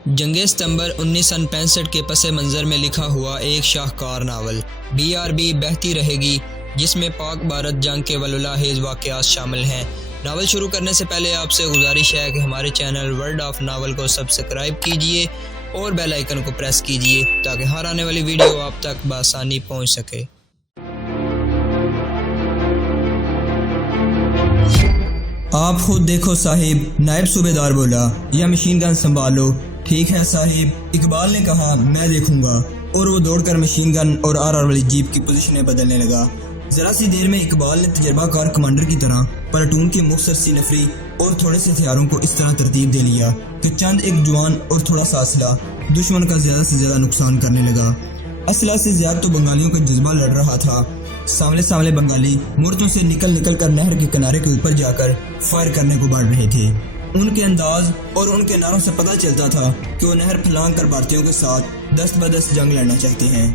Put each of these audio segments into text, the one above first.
जंग सितंबर 1965 के पस मंज़र में लिखा हुआ एक शाहकार नावल BRB बहती रहेगी, जिसमें पाक भारत जंग के वलुलाहेज़ वाक़यात शामिल हैं। नावल शुरू करने से पहले आपसे गुजारिश है कि हमारे चैनल वर्ल्ड ऑफ नावल को सब्सक्राइब कीजिए और बेल आइकन को प्रेस कीजिए ताकि हर आने वाली वीडियो आप तक बआसानी पहुंच सके। आप खुद देखो साहिब, नायब सूबेदार बोला, यह मशीन गन संभालो। ठीक है साहिब, इकबाल ने कहा, मैं देखूंगा। और वो दौड़कर मशीन गन और RR वाली जीप की पोजीशनें बदलने लगा। जरा सी देर में इकबाल ने तजर्बाकार कमांडर की तरह प्लाटून के मुख्तसर सी नफरी और थोड़े से हथियारों को इस तरह तरतीब दे लिया कि चंद एक जवान और थोड़ा सा असला दुश्मन का ज्यादा से ज्यादा नुकसान करने लगा। असला से ज्यादा तो बंगालियों का जज्बा लड़ रहा था। सामने सामने बंगाली मुर्दों से निकल कर नहर के किनारे के ऊपर जाकर फायर करने को बढ़ रहे थे। उनके अंदाज और उनके नारों से पता चलता था कि वो नहर फलांग कर भारतीयों के साथ दस्त बदस्त जंग लड़ना चाहते हैं।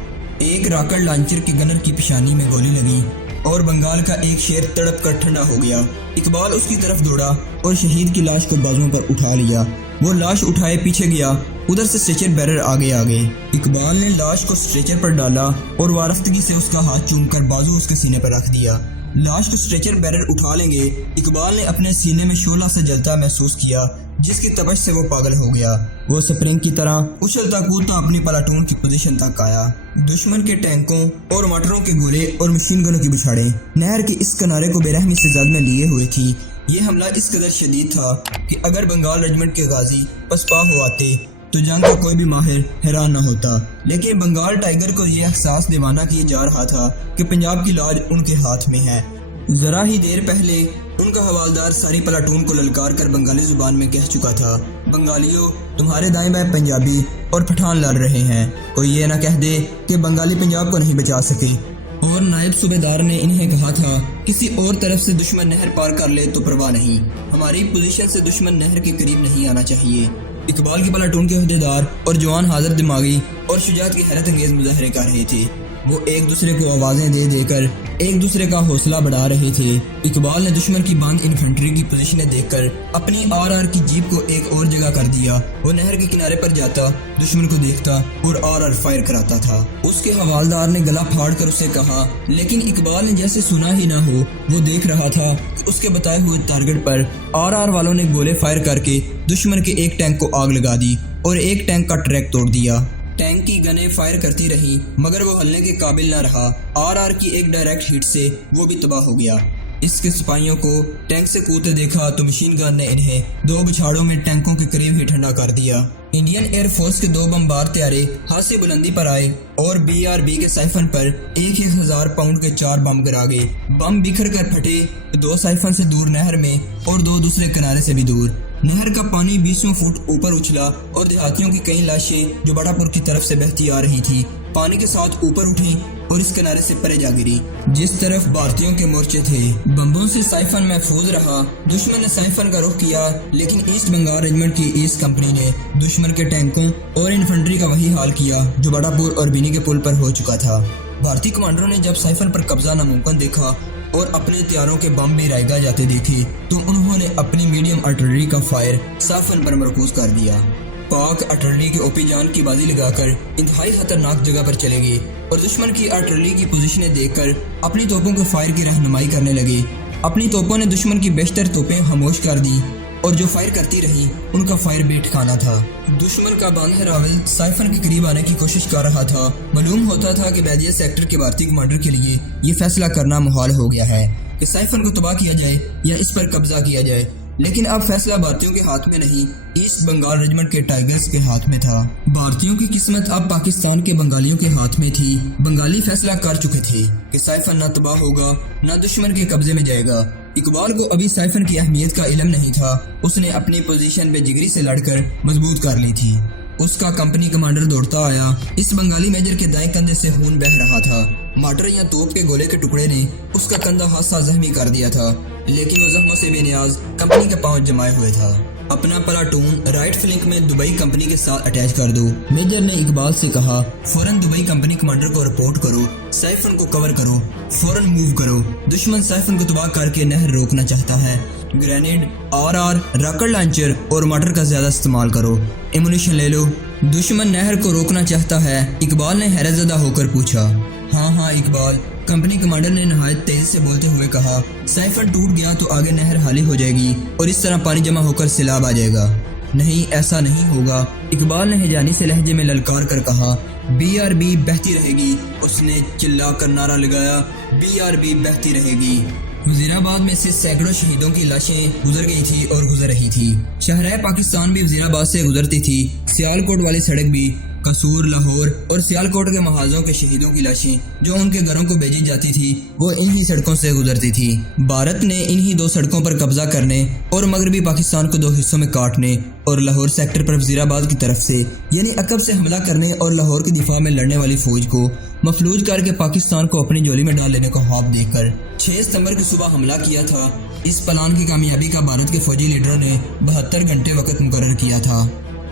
एक रॉकेट लॉन्चर के गनर की पेशानी में गोली लगी और बंगाल का एक शेर तड़प कर ठंडा हो गया। इकबाल उसकी तरफ दौड़ा और शहीद की लाश को बाजुओं पर उठा लिया। वो लाश उठाए पीछे गया, उधर से स्ट्रेचर बैरर आगे। इकबाल ने लाश को स्ट्रेचर पर डाला और वारफ्तगी से उसका हाथ चूमकर बाजू उसके सीने पर रख दिया। लाश को स्ट्रेचर बैरर उठा लेंगे, इकबाल ने अपने सीने में शोला से जलता महसूस किया, जिसकी तपश से वो पागल हो गया। वो स्प्रिंग की तरह उछलता कूदता अपनी प्लाटून की पोजीशन तक आया। दुश्मन के टैंकों और मोटरों के गोले और मशीन गनों की बिछाड़ें नहर के इस किनारे को बेरहमी से जद में लिए हुए थी। ये हमला इस कदर शदीद था कि अगर बंगाल रेजिमेंट के गाजी पसपा हो आते तो जंग का कोई भी माहिर हैरान न होता। लेकिन बंगाल टाइगर को यह एहसास दीवाना किया जा रहा था कि पंजाब की लाज उनके हाथ में है। जरा ही देर पहले उनका हवालदार सारी प्लाटून को ललकार कर बंगाली जुबान में कह चुका था, बंगालियों, तुम्हारे दाएं बाएं पंजाबी और पठान लड़ रहे हैं, कोई ये ना कह दे कि बंगाली पंजाब को नहीं बचा सके। और नायब सूबेदार ने इन्हें कहा था, किसी और तरफ से दुश्मन नहर पार कर ले तो परवाह नहीं, हमारी पोजीशन से दुश्मन नहर के करीब नहीं आना चाहिए। इकबाल की प्लाटून के अहदेदार और जवान हाजिर दिमागी और शुजात की हैरत अंगेज मुजाहरे कर रहे थे। वो एक दूसरे को आवाजें दे देकर एक दूसरे का हौसला बढ़ा रहे थे। इकबाल ने दुश्मन की बांध इन्फेंट्री की पोजीशनें देखकर अपनी RR की जीप को एक और जगह कर दिया। वो नहर के किनारे पर जाता, दुश्मन को देखता और RR फायर कराता था। उसके हवालदार ने गला फाड़ कर उसे कहा, लेकिन इकबाल ने जैसे सुना ही ना हो। वो देख रहा था कि उसके बताए हुए टारगेट पर RR वालों ने गोले फायर करके दुश्मन के एक टैंक को आग लगा दी और एक टैंक का ट्रैक तोड़ दिया। टैंक की गनें फायर करती रहीं, मगर वो हलने के काबिल न रहा। RR की एक डायरेक्ट हिट से वो भी तबाह हो गया। इसके सिपाहियों को टैंक से कूदते देखा तो मशीन गन ने इन्हें 2 बिछाड़ों में टैंकों के करीब ही ठंडा कर दिया। इंडियन एयरफोर्स के 2 बमबार त्यारे हाथ से बुलंदी पर आए और BRB के साइफन पर 1000 पाउंड के 4 बम गिरा गए। बम बिखर कर फटे 2 साइफन से दूर नहर में और 2 दूसरे किनारे से भी दूर। नहर का पानी 20 फुट ऊपर उछला और देहातियों की कई लाशें जो बड़ापुर की तरफ से बहती आ रही थी पानी के साथ ऊपर उठी और इस किनारे से परे जा गिरी जिस तरफ भारतीयों के मोर्चे थे। बम्बों से साइफन महफूज रहा। दुश्मन ने साइफन का रुख किया, लेकिन ईस्ट बंगाल रेजिमेंट की ईस्ट कंपनी ने दुश्मन के टैंकों और इन्फेंट्री का वही हाल किया जो बड़ापुर और बिनी के पुल पर हो चुका था। भारतीय कमांडरों ने जब साइफन पर कब्जा नामुमकिन देखा और अपने हथियारों के बम भी रायगा जाते देखे तो उन्होंने अपनी मीडियम आर्टिलरी का फायर साइफन पर मरकूज कर दिया। पाक आर्टिलरी के ओपी जान की बाजी लगाकर इंतहाई खतरनाक जगह पर चले गए और दुश्मन की आर्टिलरी की पोजीशनें देखकर अपनी तोपों को फायर की रहनुमाई करने लगे। अपनी तोपों ने दुश्मन की बेशतर तोपें खामोश कर दी और जो फायर करती रही उनका फायर बेठिकाना था। दुश्मन का बांध रावल साइफन के करीब आने की कोशिश कर रहा था। मालूम होता था कि बैदिया सेक्टर के भारतीय कमांडर के लिए ये फैसला करना मुहाल हो गया है कि साइफन को तबाह किया जाए या इस पर कब्जा किया जाए। लेकिन अब फैसला भारतीयों के हाथ में नहीं, ईस्ट बंगाल रेजिमेंट के टाइगर्स के हाथ में था। भारतीयों की किस्मत अब पाकिस्तान के बंगालियों के हाथ में थी। बंगाली फैसला कर चुके थे कि साइफन न तबाह होगा न दुश्मन के कब्जे में जाएगा। इकबाल को अभी साइफन की अहमियत का इल्म नहीं था। उसने अपनी पोजीशन बेजिगरी से लड़कर मजबूत कर ली थी। उसका कंपनी कमांडर दौड़ता आया। इस बंगाली मेजर के दाएं कंधे से खून बह रहा था। मार्टर या तोप के गोले के टुकड़े ने उसका कंधा हादसा जख्मी कर दिया था, लेकिन वो जख्मों से बेनियाज कंपनी के पांव जमाए हुए था। अपना प्लाटून राइट फ्लैंक में दुबई कंपनी के साथ अटैच कर दो। मेजर ने इकबाल से कहा, फौरन दुबई कंपनी कमांडर को रिपोर्ट करो, साइफन को कवर करो, फौरन मूव करो। दुश्मन साइफन को तबाह करके नहर रोकना चाहता है, ग्रेनेड, आर रॉकेट लॉन्चर और मोटर का ज्यादा इस्तेमाल करो। एमुनिशन ले लो। दुश्मन नहर को रोकना चाहता है, इकबाल ने हैरतज़दा होकर पूछा। हाँ इकबाल, कंपनी कमांडर ने नहायत तेजी से बोलते हुए कहा। साइफन टूट गया तो आगे नहर खाली हो जाएगी और इस तरह पानी जमा होकर सैलाब आ जाएगा। नहीं, ऐसा नहीं होगा, इकबाल ने हिजानी से लहजे में ललकार कर कहा। BRB बहती रहेगी, उसने चिल्ला कर नारा लगाया। BRB बहती रहेगी। वजीराबाद में से सैकड़ों शहीदों की लाशें गुजर गई थी और गुजर रही थी। शहर पाकिस्तान भी वजीराबाद से गुजरती थी। सियालकोट वाली सड़क भी, कसूर, लाहौर और सियालकोट के महाजों के शहीदों की लाशें जो उनके घरों को भेजी जाती थी वो इन्हीं सड़कों से गुजरती थी। भारत ने इन्हीं 2 सड़कों पर कब्जा करने और मगरबी पाकिस्तान को 2 हिस्सों में काटने और लाहौर सेक्टर पर वजीराबाद की तरफ से यानी अकब से हमला करने और लाहौर के दिफा में लड़ने वाली फौज को मफलूज करके पाकिस्तान को अपनी झोली में डाल लेने को ख्वाब देखकर 6 सितंबर की सुबह हमला किया था। इस प्लान की कामयाबी का भारत के फौजी लीडरों ने 72 घंटे वक्त मुकर्रर किया था।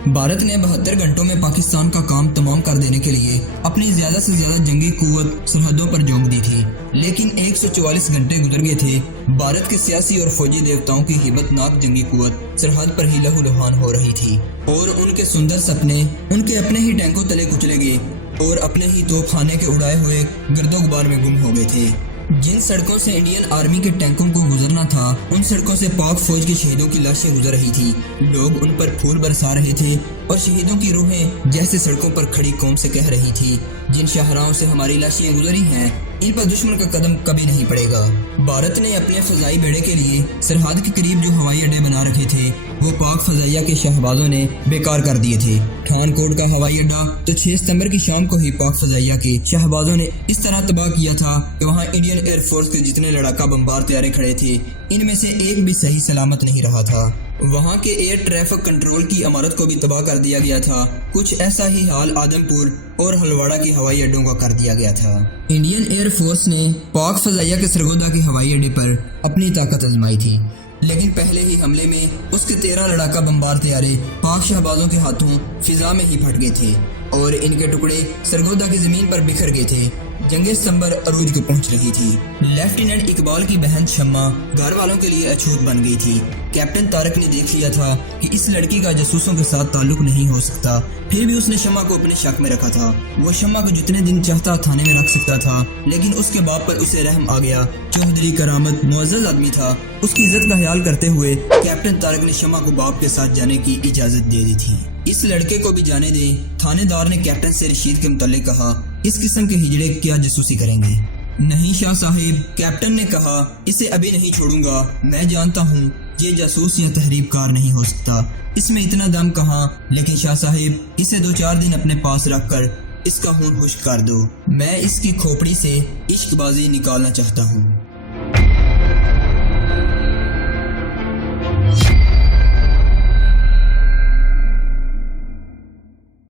भारत ने 72 घंटों में पाकिस्तान का काम तमाम कर देने के लिए अपनी ज्यादा से ज्यादा जंगी कुव्वत सरहदों पर झोंक दी थी, लेकिन 144 घंटे गुजर गए थे। भारत के सियासी और फौजी देवताओं की हिम्मतनाक जंगी कुव्वत सरहद पर ही लहूलुहान हो रही थी और उनके सुंदर सपने उनके अपने ही टैंकों तले कुचले गए और अपने ही तोपखाने के उड़ाए हुए गर्दो गुबार में गुम हो गए थे। जिन सड़कों से इंडियन आर्मी के टैंकों को गुजरना था उन सड़कों से पाक फौज के शहीदों की लाशें गुजर रही थी। लोग उन पर फूल बरसा रहे थे और शहीदों की रूहें जैसे सड़कों पर खड़ी कौम से कह रही थी, जिन शाहराहों से हमारी लाशें गुजरी हैं इन पर दुश्मन का कदम कभी नहीं पड़ेगा। भारत ने अपने फजाई बेड़े के लिए सरहद के करीब जो हवाई अड्डे बना रखे थे वो पाक फजाइया के शहबाजों ने बेकार कर दिए थे। ठानकोट का हवाई अड्डा तो 6 सितंबर की शाम को ही पाक फजाइया के शहबाजों ने इस तरह तबाह किया था कि वहाँ इंडियन एयरफोर्स के जितने लड़ाका बम्बार तैयारे खड़े थे इनमें से एक भी सही सलामत नहीं रहा था। वहाँ के एयर ट्रैफिक कंट्रोल की इमारत को भी तबाह कर दिया गया था। कुछ ऐसा ही हाल आदमपुर और हलवाड़ा के हवाई अड्डों का कर दिया गया था। इंडियन एयरफोर्स ने पाक फजाइया के सरगोदा के हवाई अड्डे पर अपनी ताकत आजमाई थी, लेकिन पहले ही हमले में उसके 13 लड़ाका बम्बार तैयारे पाक शहबाजों के हाथों फिजा में ही फट गए थे और इनके टुकड़े सरगोदा की जमीन पर बिखर गए थे। जंगे सितंबर अरूज को पहुंच रही थी। लेफ्टिनेंट इकबाल की बहन शम्मा घर वालों के लिए अछूत बन गई थी। कैप्टन तारक ने देख लिया था कि इस लड़की का जासूसों के साथ ताल्लुक नहीं हो सकता, फिर भी उसने शम्मा को अपने शक में रखा था। वो शम्मा को जितने दिन चाहता थाने में रख सकता था, लेकिन उसके बाप पर उसे रहम आ गया। चौधरी करामत मुअज़्ज़ज़ आदमी था, उसकी इज्जत का ख्याल करते हुए कैप्टन तारक ने शम्मा को बाप के साथ जाने की इजाजत दे दी थी। इस लड़के को भी जाने दे, थानेदार ने कैप्टन से रशीद के मुतालिक कहा। इस किस्म के हिजड़े क्या जासूसी करेंगे? नहीं शाह साहिब, कैप्टन ने कहा, इसे अभी नहीं छोड़ूंगा। मैं जानता हूँ ये जासूस या तहरीबकार नहीं हो सकता, इसमें इतना दम कहाँ, लेकिन शाह साहिब इसे 2-4 दिन अपने पास रखकर इसका खून खुश्क कर दो। मैं इसकी खोपड़ी से इश्कबाजी निकालना चाहता हूँ।